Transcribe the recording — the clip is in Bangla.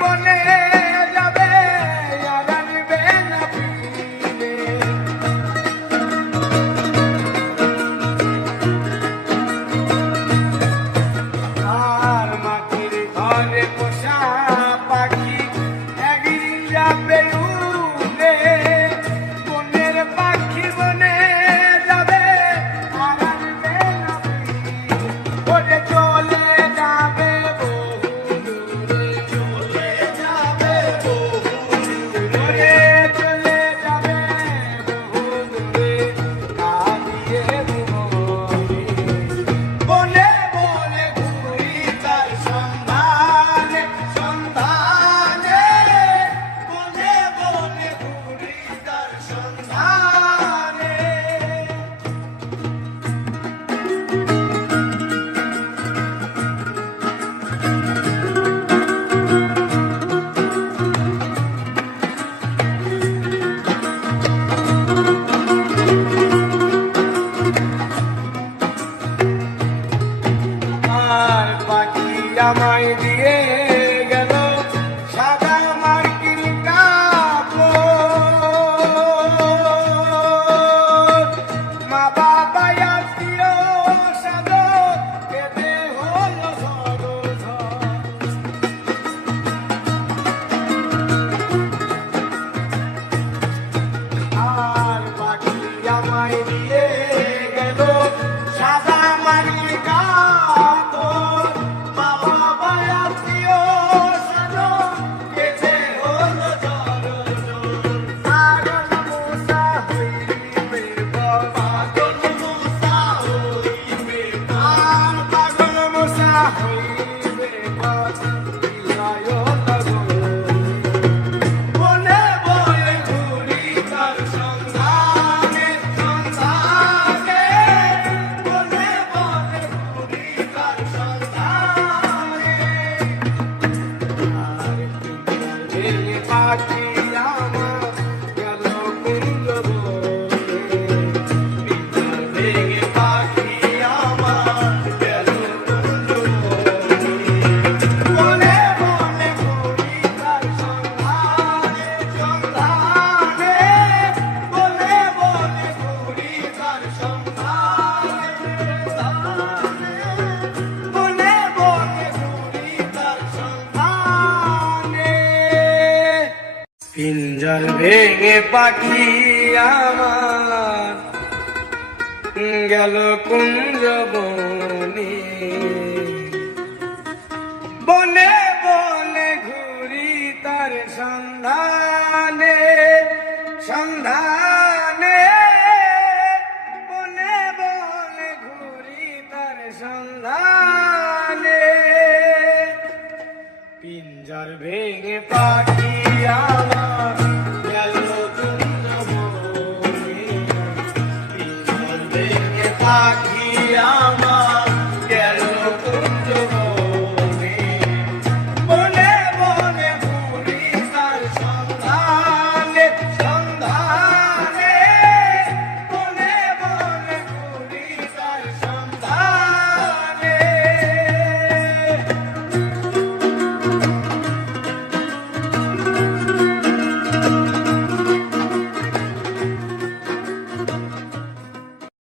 বনে যাবে আর আনবে না ফিরে। আর মাটির ঘরে পোষা পাখি একদিন যাবে উড়ে, বনের পাখি বনে যাবে আর আনবে না ফিরে। ওরে চলে যাবে বহু দূরে, চলে যাবে বহু দূরে, চলে যাবে বহু দূরে, কাঁদিয়ে ভুবনে। বনে বনে ঘুরি তার সন্ধানে, সন্ধানে, বনে বনে ঘুরি তার সন্ধানে। আর পাখি আমায় দিয়ে গেল সাদা মার্কিন কাপড়। মা বাবা আত্মীয় স্বজন কেঁদে হলো সরঝর। আর পাখি আমায় দিয়ে গেল সাদা মার্কিন কাপড়। মা বাবা আত্মীয় স্বজন কেঁদে হলো সরঝর। পাগল মূসা হইবে বল, পাগল মূসা হইবে বল, পাগল মূসা হইবে বল, বিলয় তগরে। বনে বনে ঘুরি তার সন্ধানে, সন্ধানে, বনে বনে ঘুরি তার সন্ধানে। আর পিঞ্জর ভেঙে পাখি আমার গেল কুঞ্জ বনে, পিঞ্জর ভেঙে পাখি আমার গেল কুঞ্জ বনে। বনে বনে ঘুরি তার সন্ধানে, সন্ধানে, বনে বনে ঘুরি তার সন্ধানে, সন্ধানে, বনে বনে ঘুরি তার সন্ধানে। পিঞ্জর ভেঙে পাখি আমার গেল কুঞ্জ বনে, বনে বনে ঘুরি তার সন্ধানে, সন্ধানে, বনে বনে ঘুরি তার সন্ধানে। পিঞ্জর ভেঙে পাখি আমার